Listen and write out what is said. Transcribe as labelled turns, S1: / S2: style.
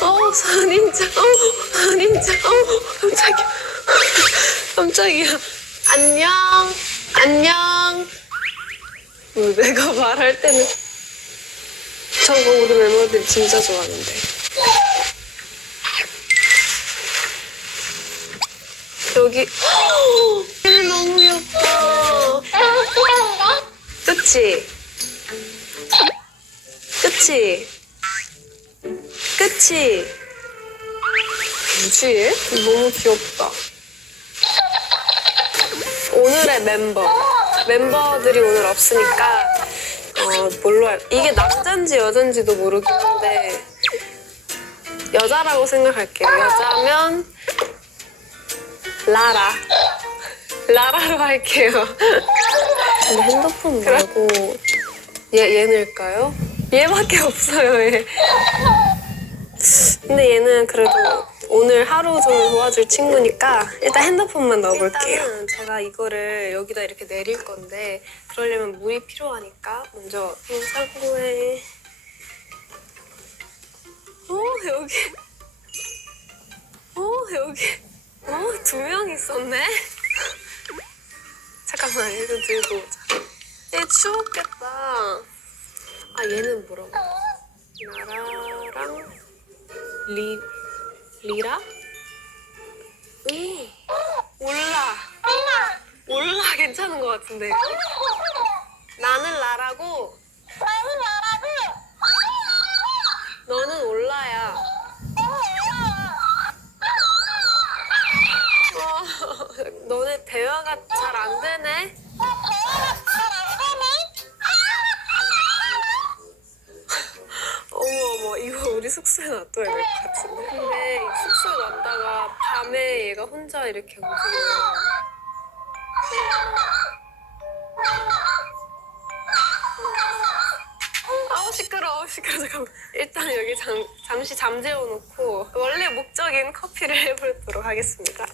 S1: 어, 선인장. 어, 선인장. 어, 깜짝이야. 깜짝이야. 안녕. 안녕. 뭐, 내가 말할 때는. 저거 우리 멤버들이 진짜 좋아하는데. 여기. 얘 너무 귀엽다. 그치? 그치? 그치? 뭐지 얘? 너무 귀엽다. 오늘의 멤버. 멤버들이 오늘 없으니까, 어, 뭘로 할, 이게 남잔지 여잔지도 모르겠는데, 여자라고 생각할게요. 여자면, 라라. 라라로 할게요. 핸드폰 말고, 얘, 얘는일까요? 얘밖에 없어요, 얘. 근데 얘는 그래도 오늘 하루 종일 도와줄 친구니까 일단 핸드폰만 넣어볼게요. 일단은 제가 이거를 여기다 이렇게 내릴 건데 그러려면 물이 필요하니까 먼저 상고에 어 여기 어 여기 어두 명 있었네. 잠깐만 이거 들고 오자. 얘 추웠겠다. 아 얘는 뭐라고? 나라랑 리 리라? 오 올라. 올라 괜찮은 것 같은데. 나는 라라고. 너는 올라야. 어, 너네 대화가 잘 안 되네 우리 숙소에 놔둬야 될 것 같은데. 근데 이 숙소에 놨다가 밤에 얘가 혼자 이렇게 오면 아우 시끄러워 시끄러워. 잠깐만. 일단 여기 잠, 잠시 잠재워 놓고 원래 목적인 커피를 해보도록 하겠습니다